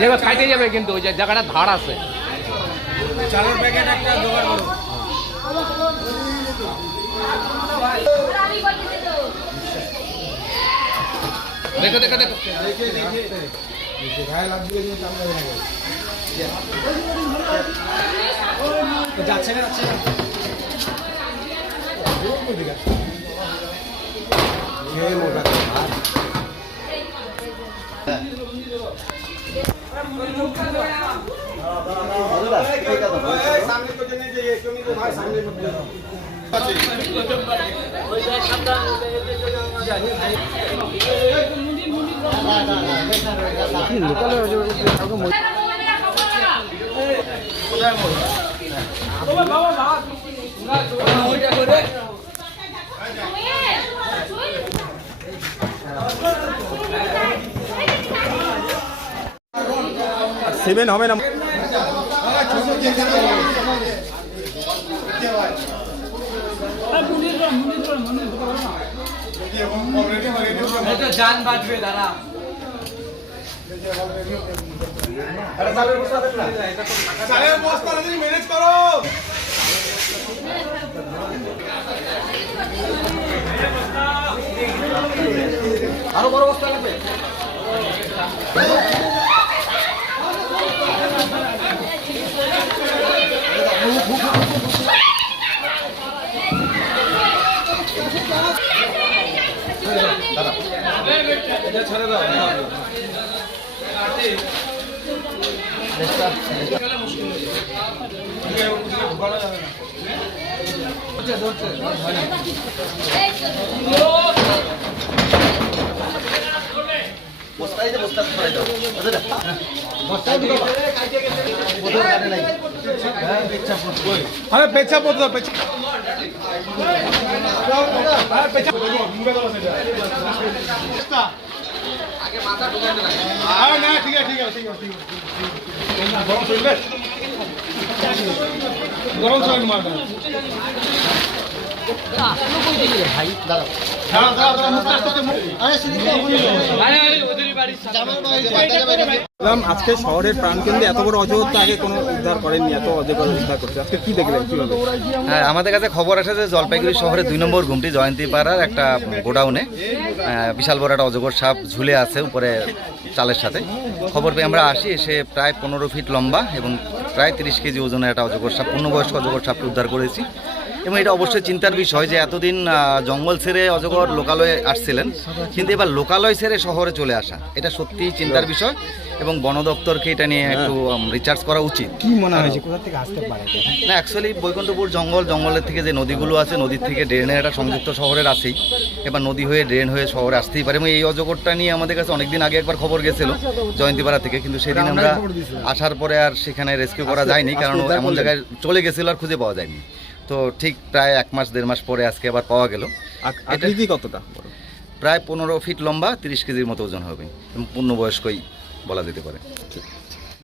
দেখো খাইতে যাবে কিন্তু ওই জায়গাটা ধার আছে। চালের প্যাকেট একটা জোগাড় করো। দেখো দেখো দেখো যাচ্ছে না যাচ্ছে সিমেন্ট হবে না। জান বাঁচবে দাঁড়া। চালের বস্তা ম্যানেজ করো। আরো বড় বস্তা লাগবে। ছেড়ে দাও। আরে পেছা পড়তো পেছা না ঠিক আছে ঠিক আছে ঠিক আছে গরম চলবে গরম চলবে মার আজকে শহরের প্রাণকেন্দ্রে এত বড় অজগর আগে কোনো উদ্ধার করেননি, এত অজগর উদ্ধার করছে, আজকে কি দেখলেন কিভাবে? হ্যাঁ, আমাদের কাছে খবর আসে যে জলপাইগুড়ি শহরে 2 নম্বর ঘুমটি জয়ন্তীপাড়ার একটা গোডাউনে বিশাল বড় একটা অজগর সাপ ঝুলে আছে উপরে চালের সাথে। খবর পেয়ে আমরা আসি, এসে প্রায় 15 ফিট লম্বা এবং প্রায় 30 কেজি ওজনের একটা অজগর সাপ, পূর্ণবয়স্ক অজগর সাপকে উদ্ধার করেছি। এবং এটা অবশ্যই চিন্তার বিষয় যে এতদিন জঙ্গল ছেড়ে অজগর লোকালয়ে আসছিলেন, কিন্তু এবার লোকালয় ছেড়ে শহরে চলে আসা এটা সত্যিই চিন্তার বিষয় এবং বন দপ্তরকে এটা নিয়ে একটু রিসার্চ করা উচিত। কি মনে হয় কোথা থেকে আসতে পারে? না, অ্যাকচুয়ালি বৈকুণ্ঠপুর জঙ্গলের থেকে যে নদীগুলো আছে, নদীর থেকে ড্রেনের একটা সংযুক্ত শহরের আছেই, এবার নদী হয়ে ড্রেন হয়ে শহরে আসতেই পারে। এবং এই অজগরটা নিয়ে আমাদের কাছে অনেকদিন আগে একবার খবর গেছিলো জয়ন্তীপাড়া থেকে, কিন্তু সেদিন আমরা আসার পরে আর সেখানে রেস্কিউ করা যায়নি, কারণ এমন জায়গায় চলে গেছিলো আর খুঁজে পাওয়া যায়নি। তো ঠিক প্রায় 1 মাস 1.5 মাস পরে আজকে আবার পাওয়া গেল। আকৃতি কতটা? প্রায় 15 ফিট লম্বা, 30 কেজির মতো ওজন হবে এবং পূর্ণবয়স্কই বলা যেতে পারে।